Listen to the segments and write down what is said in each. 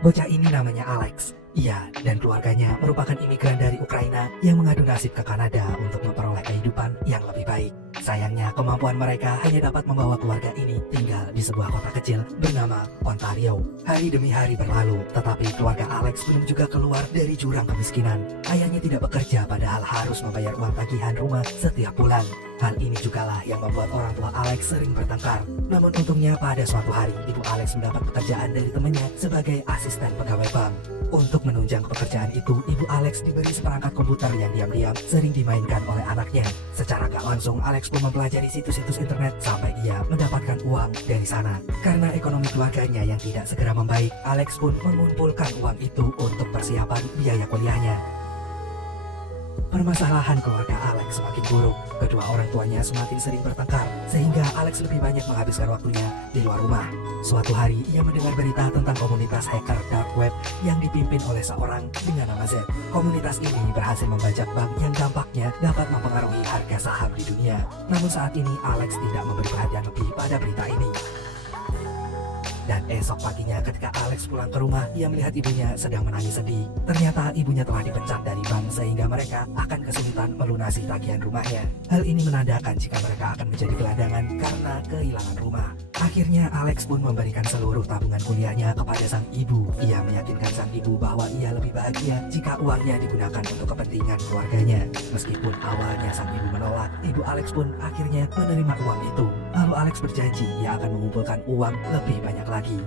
Bocah ini namanya Alex. Ia dan keluarganya merupakan imigran dari Ukraina yang mengadu nasib ke Kanada untuk memperoleh kehidupan yang lebih baik. Sayangnya, kemampuan mereka hanya dapat membawa keluarga ini tinggal di sebuah kota kecil bernama Ontario. Hari demi hari berlalu, tetapi keluarga Alex belum juga keluar dari jurang kemiskinan. Ayahnya tidak bekerja padahal harus membayar uang tagihan rumah setiap bulan. Hal ini jugalah yang membuat orang tua Alex sering bertengkar. Namun untungnya pada suatu hari, ibu Alex mendapat pekerjaan dari temannya sebagai asisten pegawai bank. Untuk menunjang pekerjaan itu, ibu Alex diberi seperangkat komputer yang diam-diam sering dimainkan oleh anaknya. Secara gak langsung, Alex pun mempelajari situs-situs internet sampai ia mendapatkan uang dari sana. Karena ekonomi keluarganya yang tidak segera membaik, Alex pun mengumpulkan uang itu untuk persiapan biaya kuliahnya. Permasalahan keluarga Alex semakin buruk. Kedua orang tuanya semakin sering bertengkar, sehingga Alex lebih banyak menghabiskan waktunya di luar rumah. Suatu hari, ia mendengar berita tentang komunitas hacker dark web yang dipimpin oleh seorang dengan nama Z. Komunitas ini berhasil membajak bank yang dampaknya dapat mempengaruhi harga saham di dunia. Namun saat ini, Alex tidak memberi perhatian lebih pada berita ini. Dan esok paginya ketika Alex pulang ke rumah, ia melihat ibunya sedang menangis sedih. Ternyata ibunya telah dipecat dari bank sehingga mereka akan kesulitan melunasi tagihan rumahnya. Hal ini menandakan jika mereka akan menjadi gelandangan karena kehilangan rumah. Akhirnya Alex pun memberikan seluruh tabungan kuliahnya kepada sang ibu. Ia meyakinkan sang ibu bahwa ia lebih bahagia jika uangnya digunakan untuk kepentingan keluarganya. Meskipun awalnya sang ibu menolak, ibu Alex pun akhirnya menerima uang itu. Lalu Alex berjanji ia akan mengumpulkan uang lebih banyak lagi.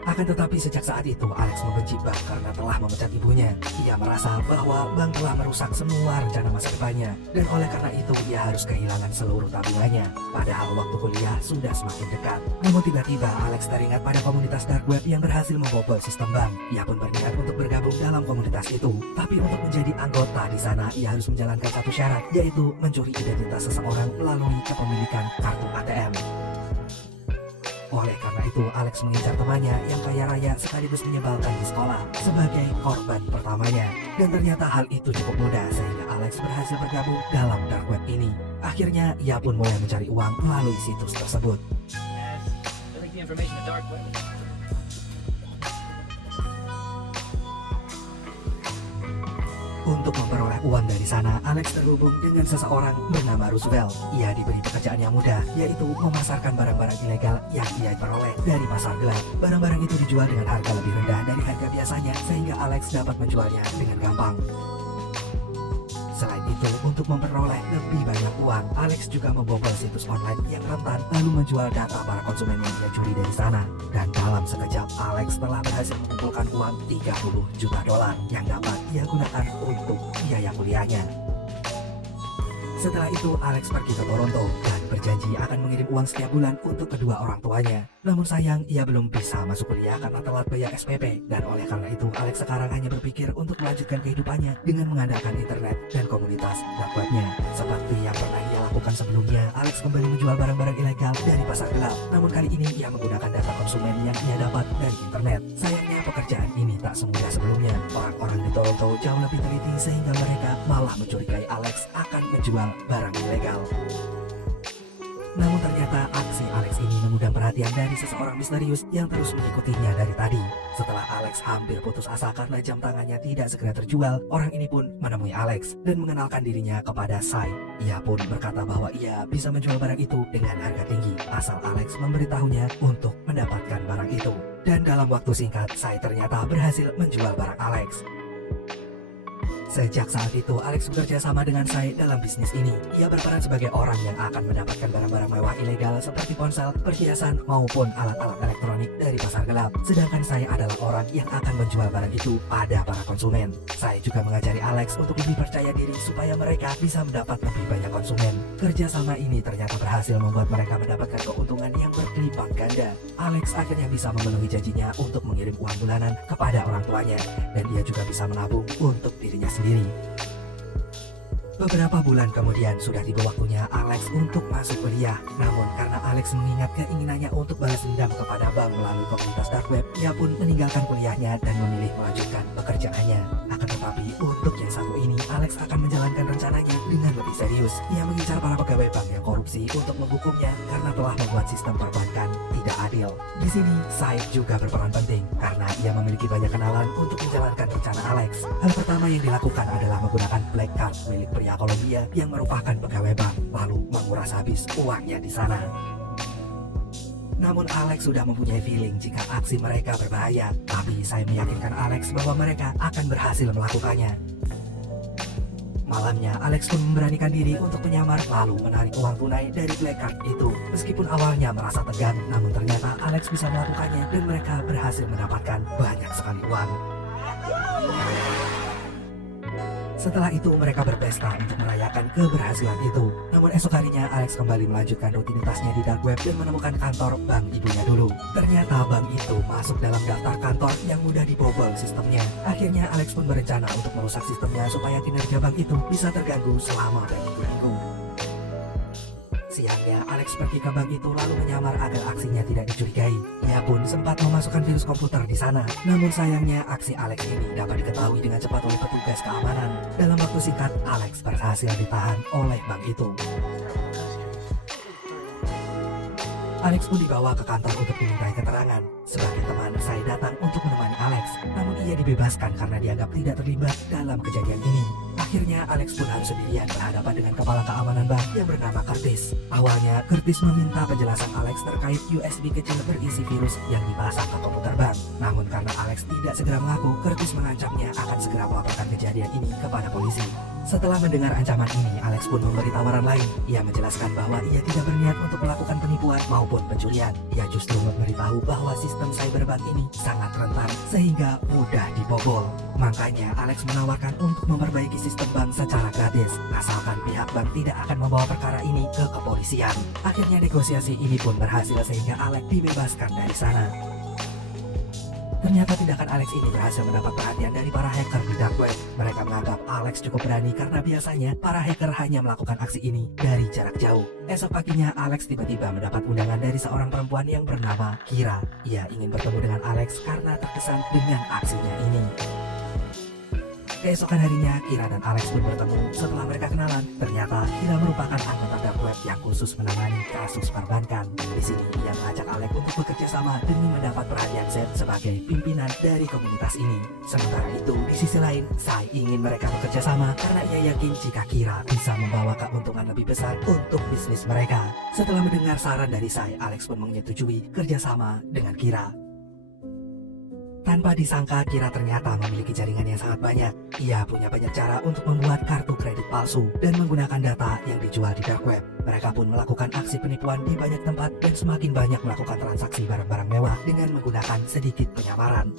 Akan tetapi sejak saat itu Alex membenci bank karena telah memecat ibunya. Ia merasa bahwa bank telah merusak semua rencana masa depannya, dan oleh karena itu ia harus kehilangan seluruh tabungannya. Padahal waktu kuliah sudah semakin dekat. Namun tiba-tiba Alex teringat pada komunitas dark web yang berhasil membobol sistem bank. Ia pun berniat untuk bergabung dalam komunitas itu. Tapi untuk menjadi anggota di sana ia harus menjalankan satu syarat, yaitu mencuri identitas seseorang melalui kepemilikan kartu ATM. Oleh karena itu, Alex mengincar temannya yang kaya raya sekaligus menyebalkan di sekolah sebagai korban pertamanya. Dan ternyata hal itu cukup mudah sehingga Alex berhasil bergabung dalam dark web ini. Akhirnya, ia pun mulai mencari uang melalui situs tersebut. Untuk memperoleh uang dari sana, Alex terhubung dengan seseorang bernama Roosevelt. Ia diberi pekerjaan yang mudah, yaitu memasarkan barang-barang ilegal yang ia peroleh dari pasar gelap. Barang-barang itu dijual dengan harga lebih rendah dari harga biasanya, sehingga Alex dapat menjualnya dengan gampang. Selain itu, untuk memperoleh lebih banyak uang, Alex juga membobol situs online yang rentan lalu menjual data para konsumen yang dia curi dari sana. Dan dalam sekejap, Alex telah berhasil mengumpulkan uang 30 juta dolar yang dapat ia gunakan untuk biaya kuliahnya. Setelah itu, Alex pergi ke Toronto dan berjanji akan mengirim uang setiap bulan untuk kedua orang tuanya. Namun sayang, ia belum bisa masuk kuliah karena telat bayar SPP. Dan oleh karena itu, Alex sekarang hanya berpikir untuk melanjutkan kehidupannya dengan mengandalkan internet dan komunitas dark webnya. Seperti yang pernah ia lakukan sebelumnya, Alex kembali menjual barang-barang ilegal dari pasar gelap. Namun kali ini ia menggunakan data konsumen yang ia dapat dari internet. Sayangnya, pekerjaan ini tak semudah sebelumnya. Orang-orang di Toronto jauh lebih teliti sehingga mereka malah mencurigai Alex akan menjual barang ilegal. Namun ternyata aksi Alex ini mengundang perhatian dari seseorang misterius yang terus mengikutinya dari tadi. Setelah Alex hampir putus asa karena jam tangannya tidak segera terjual, orang ini pun menemui Alex dan mengenalkan dirinya kepada Sai. Ia pun berkata bahwa ia bisa menjual barang itu dengan harga tinggi asal Alex memberitahunya untuk mendapatkan barang itu. Dan dalam waktu singkat, Sai ternyata berhasil menjual barang Alex. Sejak saat itu, Alex bekerja sama dengan Sai dalam bisnis ini. Ia berperan sebagai orang yang akan mendapatkan barang-barang mewah ilegal seperti ponsel, perhiasan, maupun alat-alat elektronik dari pasar gelap. Sedangkan Sai adalah orang yang akan menjual barang itu pada para konsumen. Sai juga mengajari Alex untuk lebih percaya diri supaya mereka bisa mendapat lebih banyak konsumen. Kerjasama ini ternyata berhasil membuat mereka mendapatkan keuntungan yang berlipat ganda. Alex akhirnya bisa memenuhi janjinya untuk mengirim uang bulanan kepada orang tuanya, dan ia juga bisa menabung untuk dirinya sendiri. Beberapa bulan kemudian sudah tiba waktunya Alex untuk masuk kuliah. Namun karena Alex mengingat keinginannya untuk balas dendam kepada bank melalui komunitas dark web, ia pun meninggalkan kuliahnya dan memilih melanjutkan pekerjaannya. Akan tetapi untuk yang satu ini, Alex akan menjalankan rencananya dengan lebih serius. Ia mengincar para pegawai bank yang korupsi untuk menghukumnya karena telah membuat sistem perbankan tidak adil. Di sini, Sai juga berperan penting karena ia memiliki banyak kenalan untuk menjalankan rencana Alex. Hal pertama yang dilakukan adalah menggunakan black card milik pria Kolombia yang merupakan pegawai bank, lalu menguras habis uangnya di sana. Namun Alex sudah mempunyai feeling jika aksi mereka berbahaya, tapi saya meyakinkan Alex bahwa mereka akan berhasil melakukannya. Malamnya, Alex pun memberanikan diri untuk menyamar lalu menarik uang tunai dari black card itu. Meskipun awalnya merasa tegang, namun ternyata Alex bisa melakukannya dan mereka berhasil mendapatkan banyak sekali uang. Setelah itu mereka berpesta untuk merayakan keberhasilan itu. Namun esok harinya Alex kembali melanjutkan rutinitasnya di dark web dan menemukan kantor bank ibunya dulu. Ternyata bank itu masuk dalam daftar kantor yang mudah dibobol sistemnya. Akhirnya Alex pun berencana untuk merusak sistemnya supaya kinerja bank itu bisa terganggu selama berminggu-minggu. Siangnya, Alex pergi ke bank itu lalu menyamar agar aksinya tidak dicurigai. Ia pun sempat memasukkan virus komputer di sana. Namun sayangnya, aksi Alex ini dapat diketahui dengan cepat oleh petugas keamanan. Dalam waktu singkat, Alex berhasil ditahan oleh bank itu. Alex pun dibawa ke kantor untuk dimintai keterangan. Sebagai teman, saya datang untuk menemani Alex. Namun ia dibebaskan karena dianggap tidak terlibat dalam kejadian ini. Akhirnya Alex pun harus sendirian berhadapan dengan kepala keamanan bank yang bernama Curtis. Awalnya, Curtis meminta penjelasan Alex terkait USB kecil berisi virus yang dipasang ke komputer bank. Namun karena Alex tidak segera mengaku, Curtis mengancamnya akan segera melaporkan kejadian ini kepada polisi. Setelah mendengar ancaman ini, Alex pun memberi tawaran lain. Ia menjelaskan bahwa ia tidak berniat untuk melakukan penipuan maupun pencurian. Ia justru memberitahu bahwa sistem cyberbank ini sangat rentan sehingga mudah dibobol. Makanya Alex menawarkan untuk memperbaiki sistem bank secara gratis, asalkan pihak bank tidak akan membawa perkara ini ke kepolisian. Akhirnya negosiasi ini pun berhasil sehingga Alex dibebaskan dari sana. Ternyata tindakan Alex ini berhasil mendapat perhatian dari para hacker di dark web. Mereka menganggap Alex cukup berani karena biasanya para hacker hanya melakukan aksi ini dari jarak jauh. Esok paginya Alex tiba-tiba mendapat undangan dari seorang perempuan yang bernama Kira. Ia ingin bertemu dengan Alex karena terkesan dengan aksinya ini. Keesokan harinya, Kira dan Alex pun bertemu. Setelah mereka kenalan, ternyata Kira merupakan anggota dark web yang khusus menangani kasus perbankan. Di sini, ia mengajak Alex untuk bekerja sama demi mendapat perhatian Z sebagai pimpinan dari komunitas ini. Sementara itu, di sisi lain, Sai ingin mereka bekerja sama karena ia yakin jika Kira bisa membawa keuntungan lebih besar untuk bisnis mereka. Setelah mendengar saran dari Sai, Alex pun menyetujui kerjasama dengan Kira. Tanpa disangka, Kira ternyata memiliki jaringan yang sangat banyak. Ia punya banyak cara untuk membuat kartu kredit palsu dan menggunakan data yang dijual di dark web. Mereka pun melakukan aksi penipuan di banyak tempat dan semakin banyak melakukan transaksi barang-barang mewah dengan menggunakan sedikit penyamaran.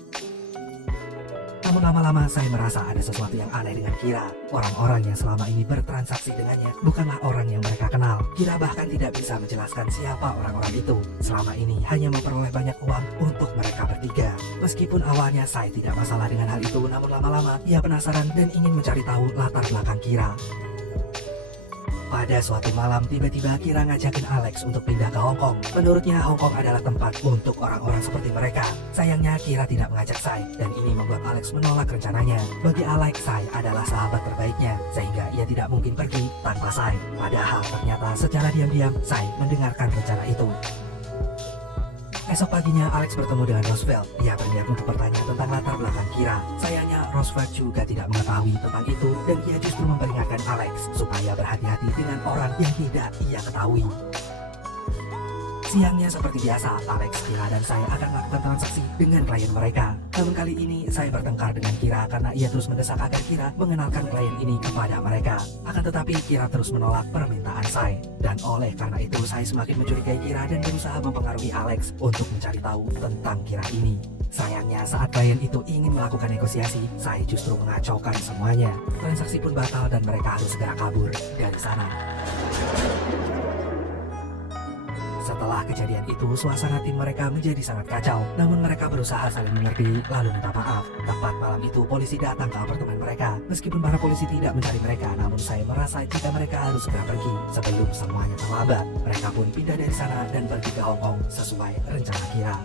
Namun lama-lama saya merasa ada sesuatu yang aneh dengan Kira. Orang-orang yang selama ini bertransaksi dengannya bukanlah orang yang mereka kenal. Kira bahkan tidak bisa menjelaskan siapa orang-orang itu. Selama ini hanya memperoleh banyak uang untuk mereka bertiga. Meskipun awalnya saya tidak masalah dengan hal itu, namun lama-lama ia penasaran dan ingin mencari tahu latar belakang Kira. Pada suatu malam, tiba-tiba Kira ngajakin Alex untuk pindah ke Hong Kong. Menurutnya, Hong Kong adalah tempat untuk orang-orang seperti mereka. Sayangnya, Kira tidak mengajak Sai, dan ini membuat Alex menolak rencananya. Bagi Alex, Sai adalah sahabat terbaiknya, sehingga ia tidak mungkin pergi tanpa Sai. Padahal, ternyata secara diam-diam, Sai mendengarkan rencana itu. Esok paginya, Alex bertemu dengan Roosevelt. Ia berniat untuk bertanya tentang latar belakang Kira. Sayangnya, Roosevelt juga tidak mengetahui tentang itu, dan ia justru memperingatkan Alex supaya berhati-hati dengan orang yang tidak ia ketahui. Siangnya seperti biasa, Alex, Kira, dan saya akan melakukan transaksi dengan klien mereka. Namun kali ini, saya bertengkar dengan Kira karena ia terus mendesak agar Kira mengenalkan klien ini kepada mereka. Akan tetapi, Kira terus menolak permintaan saya. Dan oleh karena itu, saya semakin mencurigai Kira dan berusaha mempengaruhi Alex untuk mencari tahu tentang Kira ini. Sayangnya saat klien itu ingin melakukan negosiasi, saya justru mengacaukan semuanya. Transaksi pun batal dan mereka harus segera kabur dari sana. Setelah kejadian itu, suasana tim mereka menjadi sangat kacau. Namun mereka berusaha saling mengerti, lalu minta maaf. Tepat malam itu, polisi datang ke apartemen mereka. Meskipun para polisi tidak mencari mereka, namun saya merasa jika mereka harus segera pergi sebelum semuanya terlambat. Mereka pun pindah dari sana dan pergi ke Hong Kong sesuai rencana Kira.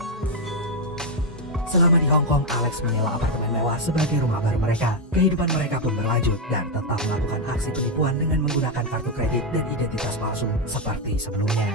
Selama di Hong Kong, Alex menyewa apartemen mewah sebagai rumah baru mereka. Kehidupan mereka pun berlanjut dan tetap melakukan aksi penipuan dengan menggunakan kartu kredit dan identitas palsu seperti sebelumnya.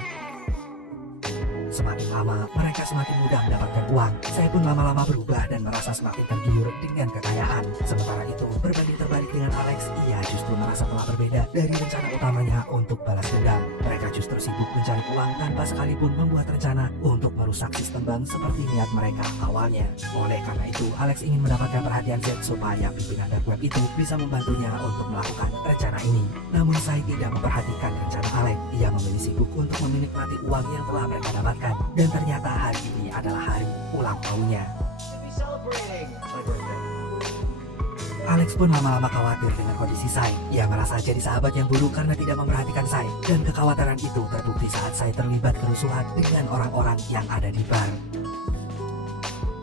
Semakin lama, mereka semakin mudah mendapatkan uang. Saya pun lama-lama berubah dan merasa semakin tergiur dengan kekayaan. Sementara itu, berbanding terbalik dengan Alex, ia justru merasa telah berbeda dari rencana utamanya untuk balas dendam. Mereka justru sibuk mencari uang tanpa sekalipun membuat rencana untuk merusak sistem bank seperti niat mereka awalnya. Oleh karena itu, Alex ingin mendapatkan perhatian Z supaya pimpinan dark web itu bisa membantunya untuk melakukan rencana ini. Namun saya tidak memperhatikan rencana Alex. Ia memilih sibuk untuk menikmati uang yang telah mereka dapatkan. Dan ternyata hari ini adalah hari ulang tahunnya. Alex pun lama-lama khawatir dengan kondisi Sai. Ia merasa jadi sahabat yang buruk karena tidak memperhatikan Sai. Dan kekhawatiran itu terbukti saat Sai terlibat kerusuhan dengan orang-orang yang ada di bar.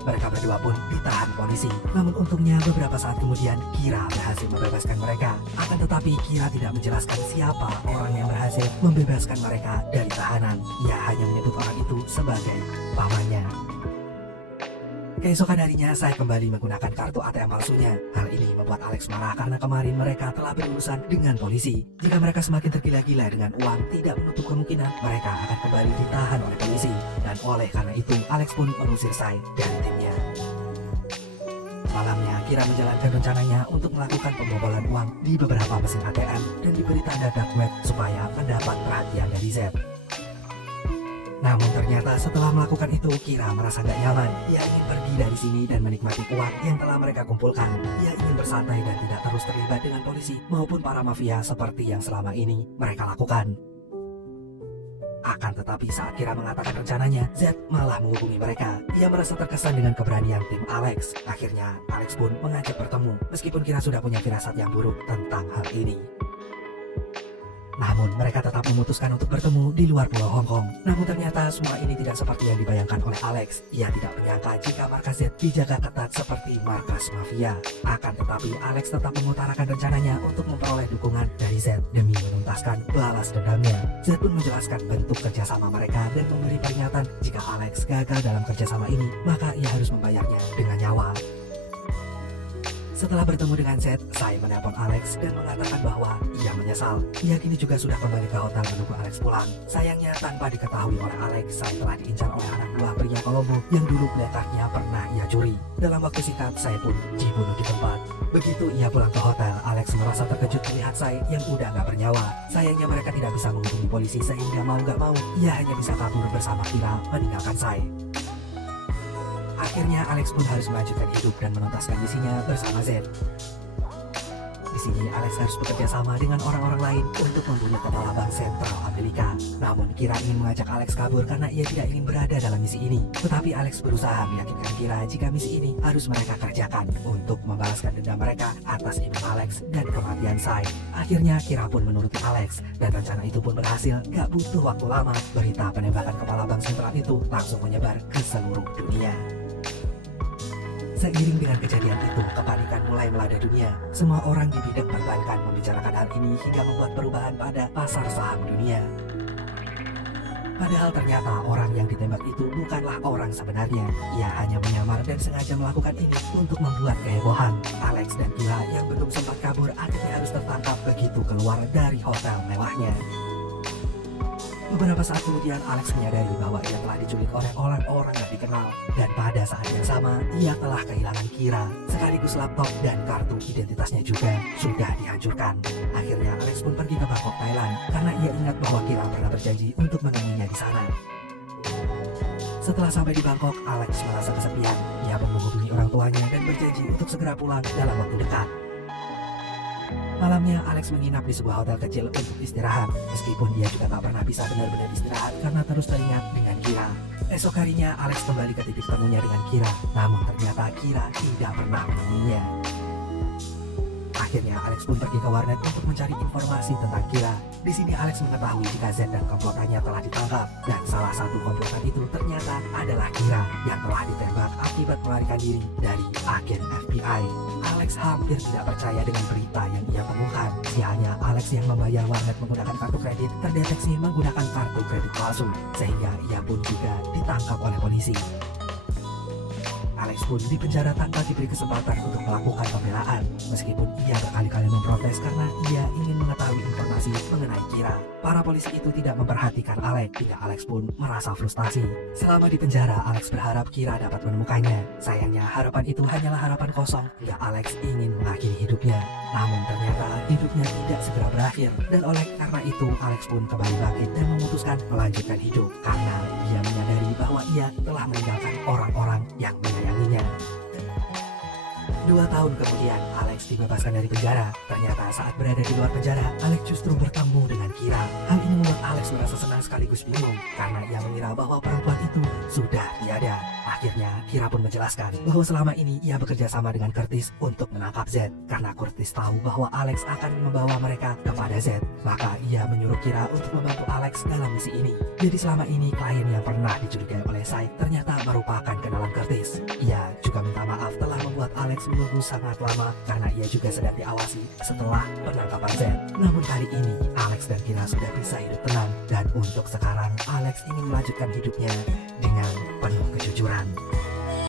Mereka berdua pun ditahan polisi. Namun untungnya beberapa saat kemudian Kira berhasil membebaskan mereka. Akan tetapi Kira tidak menjelaskan siapa orang yang berhasil membebaskan mereka dari tahanan. Ia hanya menyebut orang itu sebagai pamannya. Keesokan harinya saya kembali menggunakan kartu ATM palsunya. Hal ini membuat Alex marah karena kemarin mereka telah berurusan dengan polisi. Jika mereka semakin tergila-gila dengan uang, tidak menutup kemungkinan mereka akan kembali ditahan oleh polisi. Dan oleh karena itu, Alex pun mengusir Sai dan timnya. Malamnya, Kira menjalankan rencananya untuk melakukan pembobolan uang di beberapa mesin ATM dan diberi tanda dark web supaya mendapat perhatian dari Z. Namun ternyata setelah melakukan itu, Kira merasa gak nyaman. Ia ingin pergi dari sini dan menikmati uang yang telah mereka kumpulkan. Ia ingin bersantai dan tidak terus terlibat dengan polisi maupun para mafia seperti yang selama ini mereka lakukan. Akan tetapi saat Kira mengatakan rencananya, Z malah menghubungi mereka. Ia merasa terkesan dengan keberanian tim Alex. Akhirnya, Alex pun mengajak bertemu, meskipun Kira sudah punya firasat yang buruk tentang hal ini. Namun mereka tetap memutuskan untuk bertemu di luar pulau Hong Kong. Namun ternyata semua ini tidak seperti yang dibayangkan oleh Alex. Ia tidak menyangka jika markas Z dijaga ketat seperti markas mafia. Akan tetapi Alex tetap mengutarakan rencananya untuk memperoleh dukungan dari Z demi menuntaskan balas dendamnya. Z pun menjelaskan bentuk kerjasama mereka dan memberi peringatan jika Alex gagal dalam kerjasama ini, maka ia harus membayarnya dengan nyawa. Setelah bertemu dengan Z, saya menelpon Alex dan mengatakan bahwa ia menyesal. Ia kini juga sudah kembali ke hotel menunggu Alex pulang. Sayangnya tanpa diketahui oleh Alex, saya telah diincar oleh anak buah pria Kolombo yang dulu belekatnya pernah ia curi. Dalam waktu singkat, saya pun dibunuh di tempat. Begitu ia pulang ke hotel, Alex merasa terkejut melihat saya yang udah gak bernyawa. Sayangnya mereka tidak bisa menghubungi polisi sehingga mau gak mau, ia hanya bisa kabur bersama Kira meninggalkan saya. Akhirnya Alex pun harus melanjutkan hidup dan menuntaskan misinya bersama Z. Di sini Alex harus bekerja sama dengan orang-orang lain untuk membunuh kepala bank sentral Amerika. Namun Kira ingin mengajak Alex kabur karena ia tidak ingin berada dalam misi ini. Tetapi Alex berusaha meyakinkan Kira jika misi ini harus mereka kerjakan untuk membalaskan dendam mereka atas ibu Alex dan kematian Sai. Akhirnya Kira pun menuruti Alex dan rencana itu pun berhasil. Gak butuh waktu lama, berita penembakan kepala bank sentral itu langsung menyebar ke seluruh dunia. Seiring dengan kejadian itu, kepanikan mulai melanda dunia. Semua orang di bidang perbankan membicarakan hal ini hingga membuat perubahan pada pasar saham dunia. Padahal ternyata orang yang ditembak itu bukanlah orang sebenarnya. Ia hanya menyamar dan sengaja melakukan ini untuk membuat kehebohan. Alex dan Kira yang belum sempat kabur akhirnya harus tertangkap begitu keluar dari hotel mewahnya. Beberapa saat kemudian Alex menyadari bahwa ia telah diculik oleh orang-orang yang dikenal. Dan pada saat yang sama, ia telah kehilangan Kira, sekaligus laptop dan kartu identitasnya juga sudah dihancurkan. Akhirnya Alex pun pergi ke Bangkok, Thailand, karena ia ingat bahwa Kira pernah berjanji untuk menemuinya di sana. Setelah sampai di Bangkok, Alex merasa kesepian. Ia pun menghubungi orang tuanya dan berjanji untuk segera pulang dalam waktu dekat. Malamnya Alex menginap di sebuah hotel kecil untuk istirahat. Meskipun dia juga tak pernah bisa benar-benar istirahat karena terus teringat dengan Kira. Esok harinya Alex kembali ke titik temunya dengan Kira. Namun ternyata Kira tidak pernah menemuinya. Akhirnya Alex pun pergi ke warnet untuk mencari informasi tentang Kira. Di sini Alex mengetahui jika Z dan komplotannya telah ditangkap. Dan salah satu komplotan itu ternyata adalah Kira yang telah ditembak akibat melarikan diri dari agen FBI. Alex hampir tidak percaya dengan berita yang ia temukan. Sialnya Alex yang membayar warnet menggunakan kartu kredit terdeteksi menggunakan kartu kredit palsu. Sehingga ia pun juga ditangkap oleh polisi. Alex pun dipenjara tanpa diberi kesempatan untuk melakukan pembelaan. Meskipun ia berkali-kali memprotes karena ia ingin mengetahui informasi mengenai Kira. Para polisi itu tidak memperhatikan Alex, hingga Alex pun merasa frustasi. Selama di penjara, Alex berharap Kira dapat menemukannya. Sayangnya harapan itu hanyalah harapan kosong hingga Alex ingin mengakhiri hidupnya. Namun ternyata hidupnya tidak segera berakhir, dan oleh karena itu Alex pun kembali bangkit dan memutuskan melanjutkan hidup karena ia menyadari bahwa ia telah meninggalkan orang-orang yang menyayanginya. 2 tahun kemudian, Alex dibebaskan dari penjara. Ternyata saat berada di luar penjara, Alex justru bertemu dengan Kira. Hal ini membuat Alex merasa senang sekaligus bingung, karena ia mengira bahwa perempuan itu sudah tiada. Akhirnya, Kira pun menjelaskan bahwa selama ini ia bekerja sama dengan Curtis untuk menangkap Z. Karena Curtis tahu bahwa Alex akan membawa mereka kepada Z, maka ia menyuruh Kira untuk membantu Alex dalam misi ini. Jadi selama ini klien yang pernah dicurigai oleh Sai ternyata merupakan kenalan Curtis. Ia juga minta maaf telah membuat Alex menunggu sangat lama karena ia juga sedang diawasi setelah penangkapan Z. Namun kali ini Alex dan Kira sudah bisa hidup tenang, dan untuk sekarang Alex ingin melanjutkan hidupnya dengan penuh kejujuran.